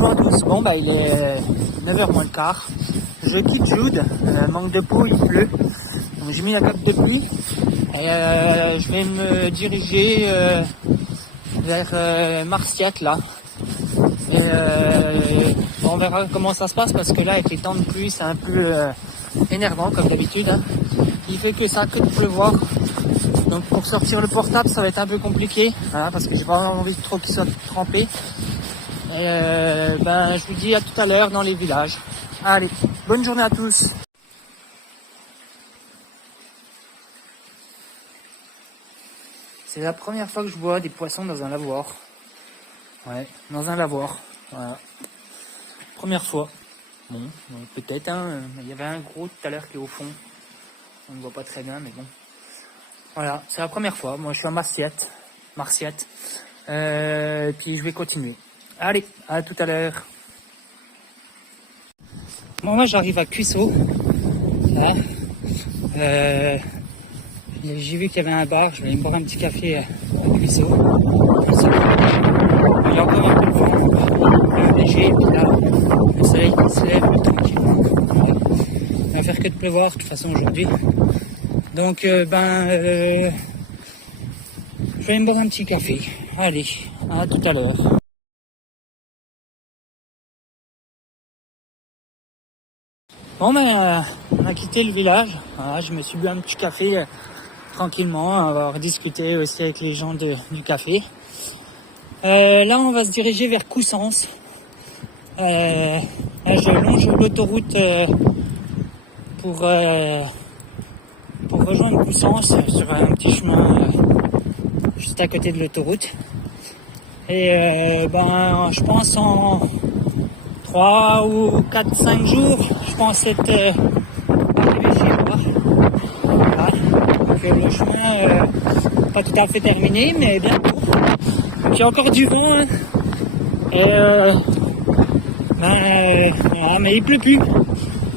Bonjour à tous, bon bah il est 9h moins le quart, je quitte Jude, manque de peau, il pleut, donc j'ai mis la cape de pluie et je vais me diriger vers Marciac là, et on verra comment ça se passe parce que là avec les temps de pluie c'est un peu énervant comme d'habitude, hein. Il fait que ça, que de pleuvoir, donc pour sortir le portable ça va être un peu compliqué, hein, parce que j'ai pas envie trop qu'il soit trempé. Et je vous dis à tout à l'heure dans les villages. Allez, bonne journée à tous. C'est la première fois que je vois des poissons dans un lavoir. Ouais, dans un lavoir. Voilà. Première fois. Bon, peut-être, hein. Il y avait un gros tout à l'heure qui est au fond. On ne voit pas très bien, mais bon. Voilà, c'est la première fois. Moi, je suis à Marciac. Puis je vais continuer. Allez, à tout à l'heure. Bon, moi j'arrive à Cuisseau. Là. J'ai vu qu'il y avait un bar, je vais aller me boire un petit café à Cuisseau. Il y a encore un peu de vent, léger, puis là, le soleil qui se lève tranquillement. Il va faire que de pleuvoir de toute façon aujourd'hui. Donc je vais me boire un petit café. Allez, à tout à l'heure. Bon on a quitté le village, voilà, je me suis bu un petit café tranquillement, avoir discuté aussi avec les gens du café. Là on va se diriger vers Coussens. Là, je longe l'autoroute pour rejoindre Coussens sur un petit chemin juste à côté de l'autoroute. Et je pense en 3 ou 4-5 jours, je pense être arrivé chez moi. Voilà. Donc le chemin pas tout à fait terminé, mais bientôt. Il y a encore du vent, hein. Et voilà, mais il pleut plus.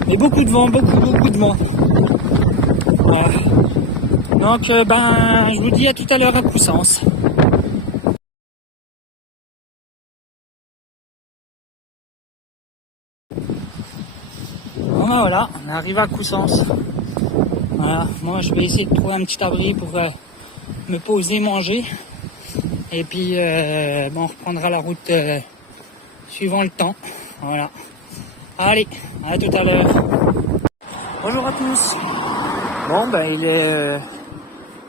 Mais beaucoup de vent, beaucoup de vent. Voilà. Donc je vous dis à tout à l'heure à Coussens. Bon voilà, on arrive à Coussens. Voilà, moi je vais essayer de trouver un petit abri pour me poser, manger. Et puis on reprendra la route suivant le temps. Voilà. Allez, à tout à l'heure. Bonjour à tous. Bon il est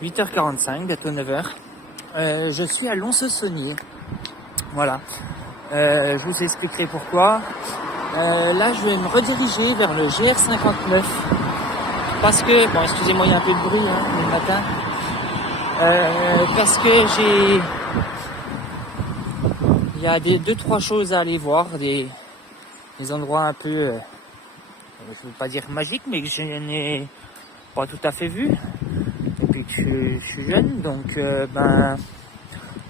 8h45, bientôt 9h. Je suis à Lons-Saunier. Voilà. Je vous expliquerai pourquoi. Là, je vais me rediriger vers le GR59 parce que, bon, excusez-moi, il y a un peu de bruit le matin, parce que il y a 2-3 choses à aller voir, des endroits un peu, je veux pas dire magiques, mais que je n'ai pas tout à fait vu depuis que je suis jeune, donc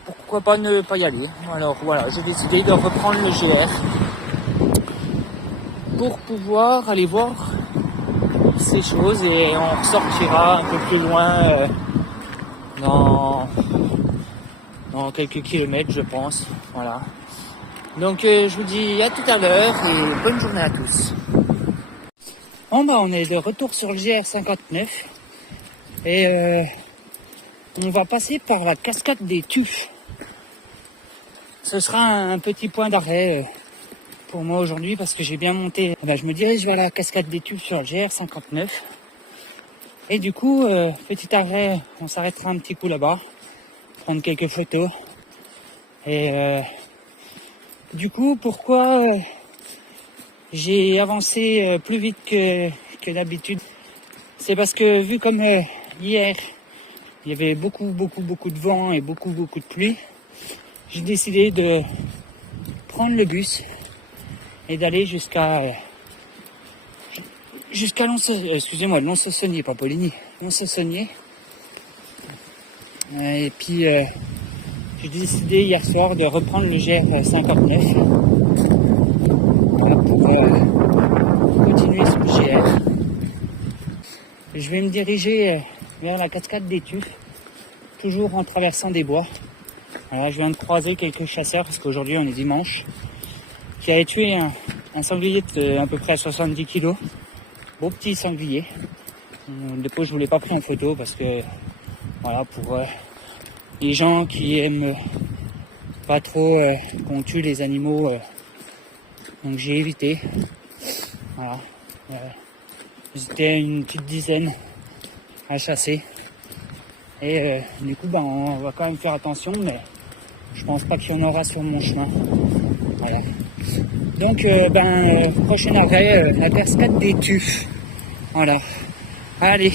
pourquoi pas ne pas y aller. Alors voilà, j'ai décidé de reprendre le GR pour pouvoir aller voir ces choses et on ressortira un peu plus loin dans quelques kilomètres je pense. Voilà. Donc je vous dis à tout à l'heure et bonne journée à tous. Bon on est de retour sur le GR59 et on va passer par la cascade des Tuffes. Ce sera un petit point d'arrêt pour moi aujourd'hui parce que j'ai bien monté. Je me dirige vers la cascade des Tuffes sur le GR59 et du coup petit arrêt, on s'arrêtera un petit coup là-bas, prendre quelques photos et du coup pourquoi j'ai avancé plus vite que d'habitude, c'est parce que vu comme hier il y avait beaucoup de vent et beaucoup de pluie, j'ai décidé de prendre le bus et d'aller jusqu'à Lons-Saunier, pas Poligny, Lons-Saunier. Et puis j'ai décidé hier soir de reprendre le GR59 pour continuer sur le GR. Je vais me diriger vers la cascade des Tuffes, toujours en traversant des bois. Voilà, je viens de croiser quelques chasseurs parce qu'aujourd'hui on est dimanche. qui avait tué un sanglier de à peu près 70 kilos. Beau petit sanglier. Depuis je vous l'ai pas pris en photo parce que voilà, pour les gens qui aiment pas trop qu'on tue les animaux, donc j'ai évité. Voilà. J'étais une petite dizaine à chasser. Et du coup, on va quand même faire attention, mais je pense pas qu'il y en aura sur mon chemin. Voilà. Donc, prochain arrêt, la cascade des Tuffes. Voilà. Allez,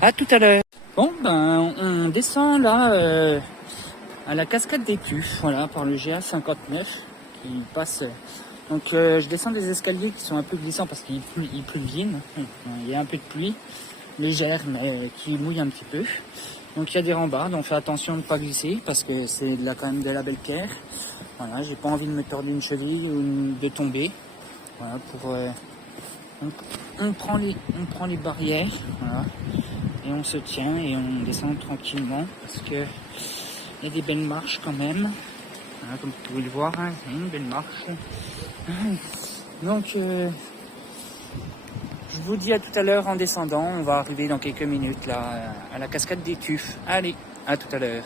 à tout à l'heure. Bon, on descend là à la cascade des Tuffes, voilà, par le GA 59 qui passe. Donc, je descends des escaliers qui sont un peu glissants parce qu'il pleut bien. Il y a un peu de pluie légère, mais qui mouille un petit peu. Donc il y a des rambardes, donc fais attention de ne pas glisser parce que c'est quand même de la belle pierre. Voilà, j'ai pas envie de me tordre une cheville ou de tomber. Voilà, on prend les barrières, voilà, et on se tient et on descend tranquillement parce que il y a des belles marches quand même. Voilà, comme vous pouvez le voir, hein, c'est une belle marche. Donc je vous dis à tout à l'heure en descendant, on va arriver dans quelques minutes là à la cascade des Tuffes. Allez, à tout à l'heure.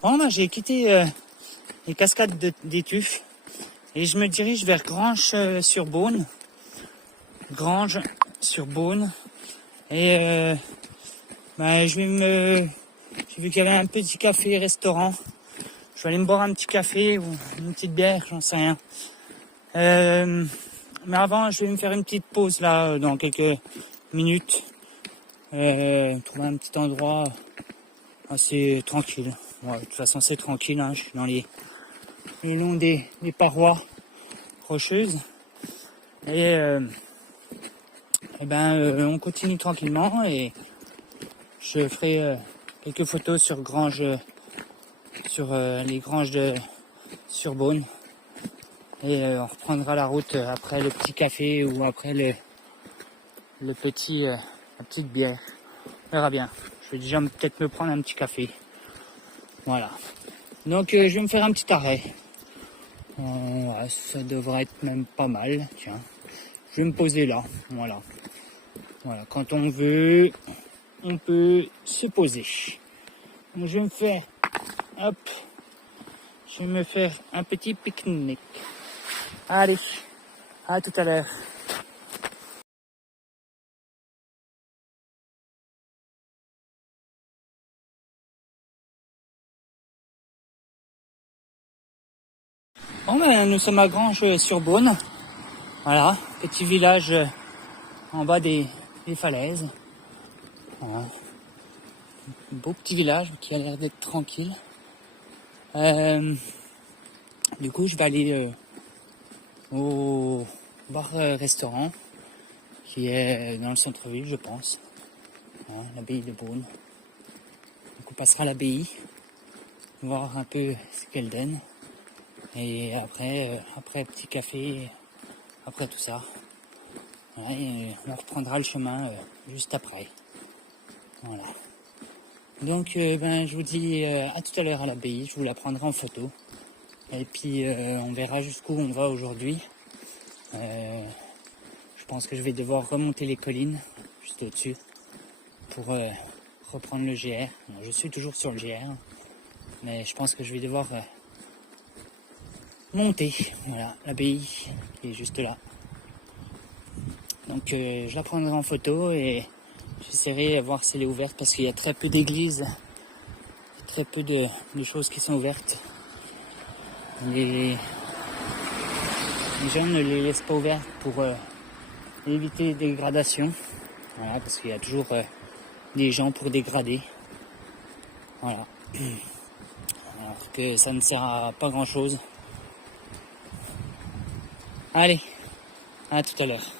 Bon, j'ai quitté les cascades des Tuffes et je me dirige vers Granges-sur-Beaune. Granges-sur-Beaune. Et j'ai vu qu'il y avait un petit café-restaurant. Je vais aller me boire un petit café ou une petite bière, j'en sais rien. Mais avant, je vais me faire une petite pause là, dans quelques minutes. Trouver un petit endroit assez tranquille. Ouais, de toute façon, c'est tranquille, hein. Je suis dans le long des parois rocheuses. Et on continue tranquillement et je ferai quelques photos sur les granges de sur-Beaune. Et on reprendra la route après le petit café ou après la petite bière. On verra bien. Je vais déjà peut-être me prendre un petit café. Voilà. Donc je vais me faire un petit arrêt. Ouais, ça devrait être même pas mal. Tiens. Je vais me poser là. Voilà. Voilà. Quand on veut, on peut se poser. Donc je vais me faire. Hop. Je vais me faire un petit pique-nique. Allez. À tout à l'heure. Bon, nous sommes à Granges-sur-Beaune. Voilà, petit village en bas des falaises. Voilà. Un beau petit village qui a l'air d'être tranquille. Du coup, je vais aller au bar-restaurant qui est dans le centre-ville, je pense. Voilà, l'abbaye de Beaune. Donc on passera à l'abbaye, voir un peu ce qu'elle donne. Et après, petit café, après tout ça. Voilà, et on reprendra le chemin juste après. Voilà. Donc je vous dis à tout à l'heure à l'abbaye, je vous la prendrai en photo. Et puis on verra jusqu'où on va aujourd'hui. Je pense que je vais devoir remonter les collines, juste au-dessus, pour reprendre le GR. Bon, je suis toujours sur le GR. Mais je pense que je vais devoir monter. Voilà, l'abbaye qui est juste là. Donc je la prendrai en photo et j'essaierai de voir si elle est ouverte parce qu'il y a très peu d'églises, très peu de choses qui sont ouvertes. Les gens ne les laissent pas ouvertes pour éviter les dégradations. Voilà, parce qu'il y a toujours des gens pour dégrader. Voilà. Alors que ça ne sert à pas grand chose. Allez, à tout à l'heure.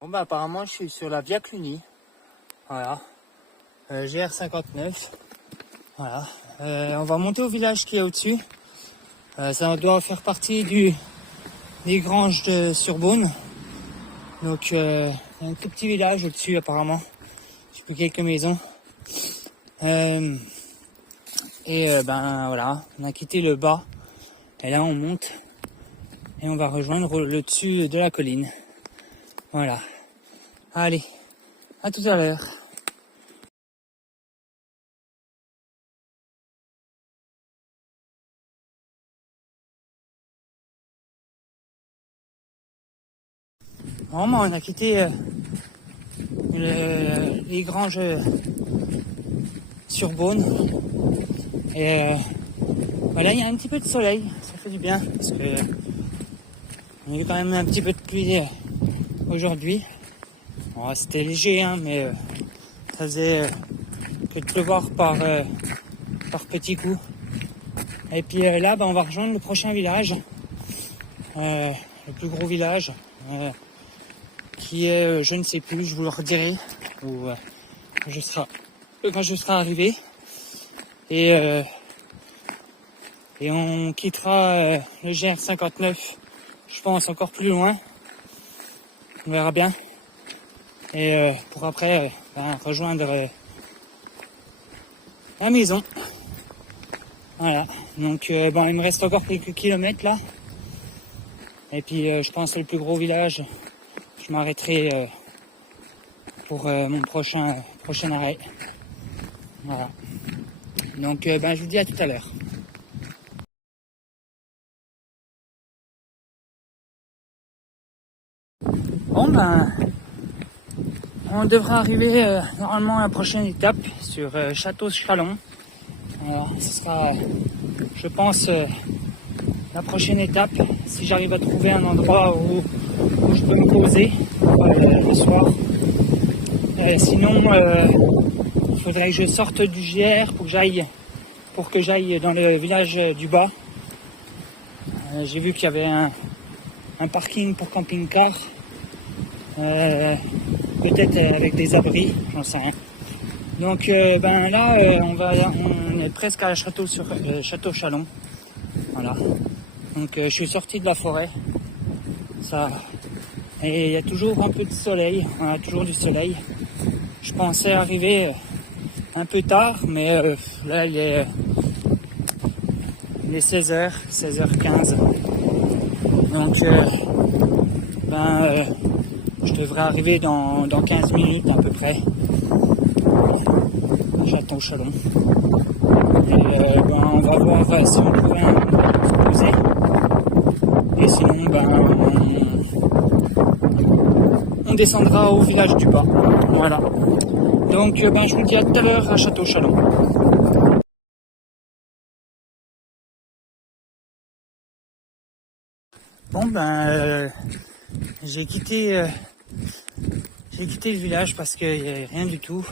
Bon bah apparemment je suis sur la Via Cluny. Voilà. GR59. Voilà. On va monter au village qui est au-dessus. Ça doit faire partie des Granges de Surbaune. Donc un tout petit village au-dessus apparemment. J'ai plus quelques maisons. Ben voilà, on a quitté le bas. Et là on monte. Et on va rejoindre le dessus de la colline. Voilà. Allez, à tout à l'heure. Vraiment, on a quitté les Granges sur Beaune. Et voilà, il y a un petit peu de soleil, ça fait du bien parce que il y a eu quand même un petit peu de pluie aujourd'hui. Bon, c'était léger, hein, mais ça faisait que de pleuvoir par petits coups. Et puis là, on va rejoindre le prochain village, le plus gros village, qui est, je ne sais plus, je vous le redirai, où quand je serai arrivé. Et on quittera le GR59, je pense, encore plus loin. On verra bien. Et pour après rejoindre la maison. Voilà. Donc il me reste encore quelques kilomètres là. Et puis je pense que le plus gros village, je m'arrêterai pour mon prochain arrêt. Voilà. Donc je vous dis à tout à l'heure. Bon on devra arriver normalement à la prochaine étape sur Château-Chalon. Alors ce sera, je pense, la prochaine étape, si j'arrive à trouver un endroit où je peux me poser le soir. Sinon, il faudrait que je sorte du GR pour que j'aille dans le village du bas. J'ai vu qu'il y avait un parking pour camping-car, peut-être avec des abris, j'en sais rien. Donc là, on est presque à la Château Chalon. Voilà. Donc je suis sorti de la forêt. Et il y a toujours un peu de soleil. On a toujours du soleil. Je pensais arriver un peu tard, mais là il est 16h, 16h15. Donc je devrais arriver dans 15 minutes à peu près. J'attends au Chalon. Et on va voir si on trouve un se poser. Et sinon on descendra au village du bas. Voilà. Donc je vous dis à tout à l'heure à Château-Chalon. Bon j'ai quitté le village parce qu'il n'y avait rien du tout.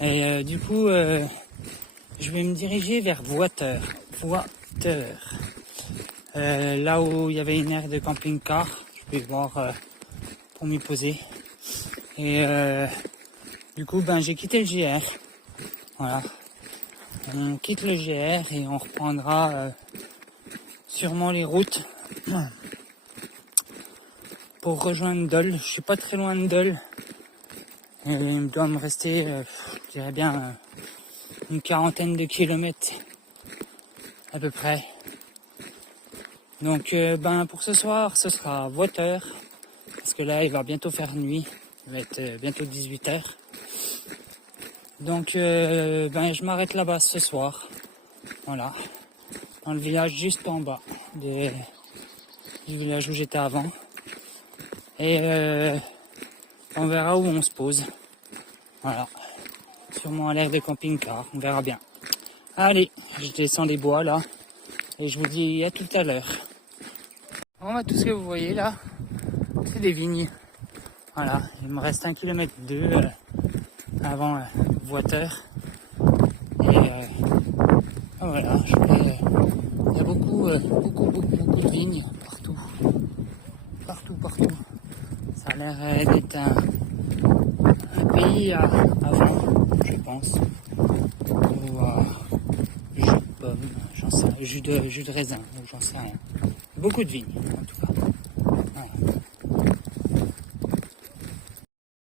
Et du coup je vais me diriger vers Voiteur. Là où il y avait une aire de camping-car, je vais voir pour m'y poser. Et du coup j'ai quitté le GR. Voilà. On quitte le GR et on reprendra sûrement les routes pour rejoindre Dole. Je suis pas très loin de Dole. Et il doit me rester, je dirais bien, une quarantaine de kilomètres à peu près. Donc pour ce soir, ce sera Water, parce que là il va bientôt faire nuit, il va être bientôt 18h. Donc je m'arrête là-bas ce soir, voilà, dans le village juste en bas du village où j'étais avant. Et on verra où on se pose, voilà, sûrement à l'air des camping-cars, on verra bien. Allez, je descends les bois là, et je vous dis à tout à l'heure. Bon, tout ce que vous voyez là, c'est des vignes. Voilà, il me reste 1,2 km avant Water. Et voilà, il y a beaucoup de vignes partout. Partout. Ça a l'air d'être un pays à vent, je pense. Ou jus de pomme, j'en sais rien, jus de raisin, j'en sais rien. Beaucoup de vignes, en tout cas.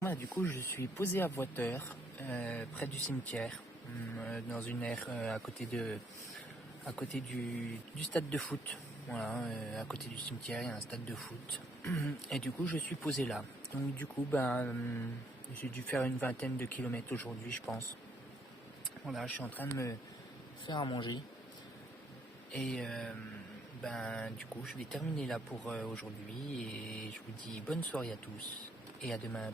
Voilà. Du coup, je suis posé à Water, près du cimetière, dans une aire à côté du stade de foot. Voilà, à côté du cimetière, il y a un stade de foot. Et du coup, je suis posé là. Donc du coup, j'ai dû faire une vingtaine de kilomètres aujourd'hui, je pense. Voilà, je suis en train de me faire à manger. Et du coup, je vais terminer là pour aujourd'hui. Et je vous dis bonne soirée à tous. Et à demain.